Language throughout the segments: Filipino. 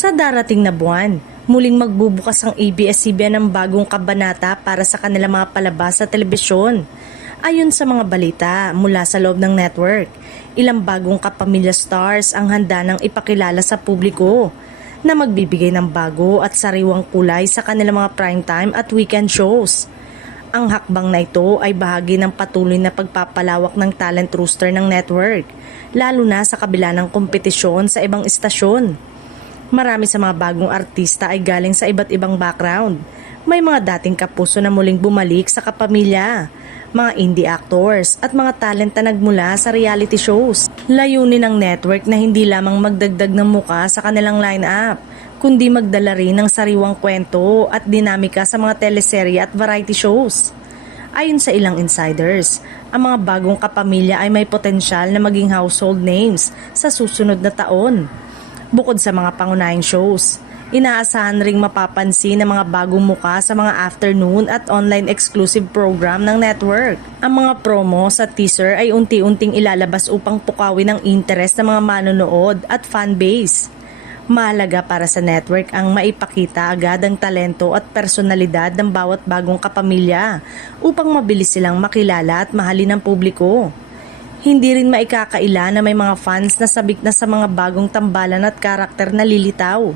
Sa darating na buwan, muling magbubukas ang ABS-CBN ng bagong kabanata para sa kanilang mga palabas sa telebisyon. Ayon sa mga balita mula sa loob ng network, ilang bagong kapamilya stars ang handa ng ipakilala sa publiko na magbibigay ng bago at sariwang kulay sa kanilang mga primetime at weekend shows. Ang hakbang na ito ay bahagi ng patuloy na pagpapalawak ng talent roster ng network, lalo na sa kabila ng kompetisyon sa ibang istasyon. Marami sa mga bagong artista ay galing sa iba't ibang background. May mga dating kapuso na muling bumalik sa kapamilya, mga indie actors at mga talent na nagmula sa reality shows. Layunin ng network na hindi lamang magdagdag ng muka sa kanilang lineup, kundi magdala rin ng sariwang kwento at dinamika sa mga teleserye at variety shows. Ayon sa ilang insiders, ang mga bagong kapamilya ay may potensyal na maging household names sa susunod na taon. Bukod sa mga pangunahing shows, inaasahan ring mapapansin ng mga bagong muka sa mga afternoon at online exclusive program ng network. Ang mga promo sa teaser ay unti-unting ilalabas upang pukawin ang interest ng mga manonood at fanbase. Mahalaga para sa network ang maipakita agad ang talento at personalidad ng bawat bagong kapamilya upang mabilis silang makilala at mahalin ng publiko. Hindi rin maikakaila na may mga fans na sabik na sa mga bagong tambalan at karakter na lilitaw.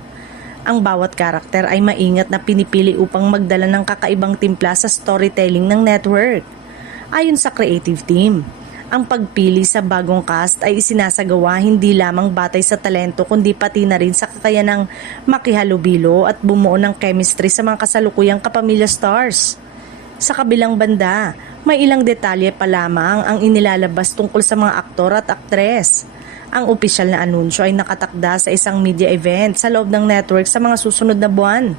Ang bawat karakter ay maingat na pinipili upang magdala ng kakaibang timpla sa storytelling ng network. Ayon sa creative team, ang pagpili sa bagong cast ay isinasagawa hindi lamang batay sa talento kundi pati na rin sa kakayanang makihalubilo at bumuo ng chemistry sa mga kasalukuyang kapamilya stars. Sa kabilang banda, may ilang detalye pa lamang ang inilalabas tungkol sa mga aktor at aktres. Ang opisyal na anunsyo ay nakatakda sa isang media event sa loob ng network sa mga susunod na buwan,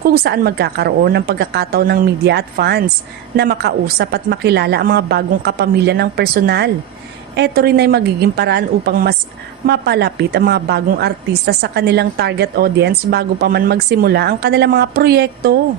kung saan magkakaroon ng pagkakataon ng media at fans na makausap at makilala ang mga bagong kapamilya ng personal. Ito rin ay magiging paraan upang mas mapalapit ang mga bagong artista sa kanilang target audience bago pa man magsimula ang kanilang mga proyekto.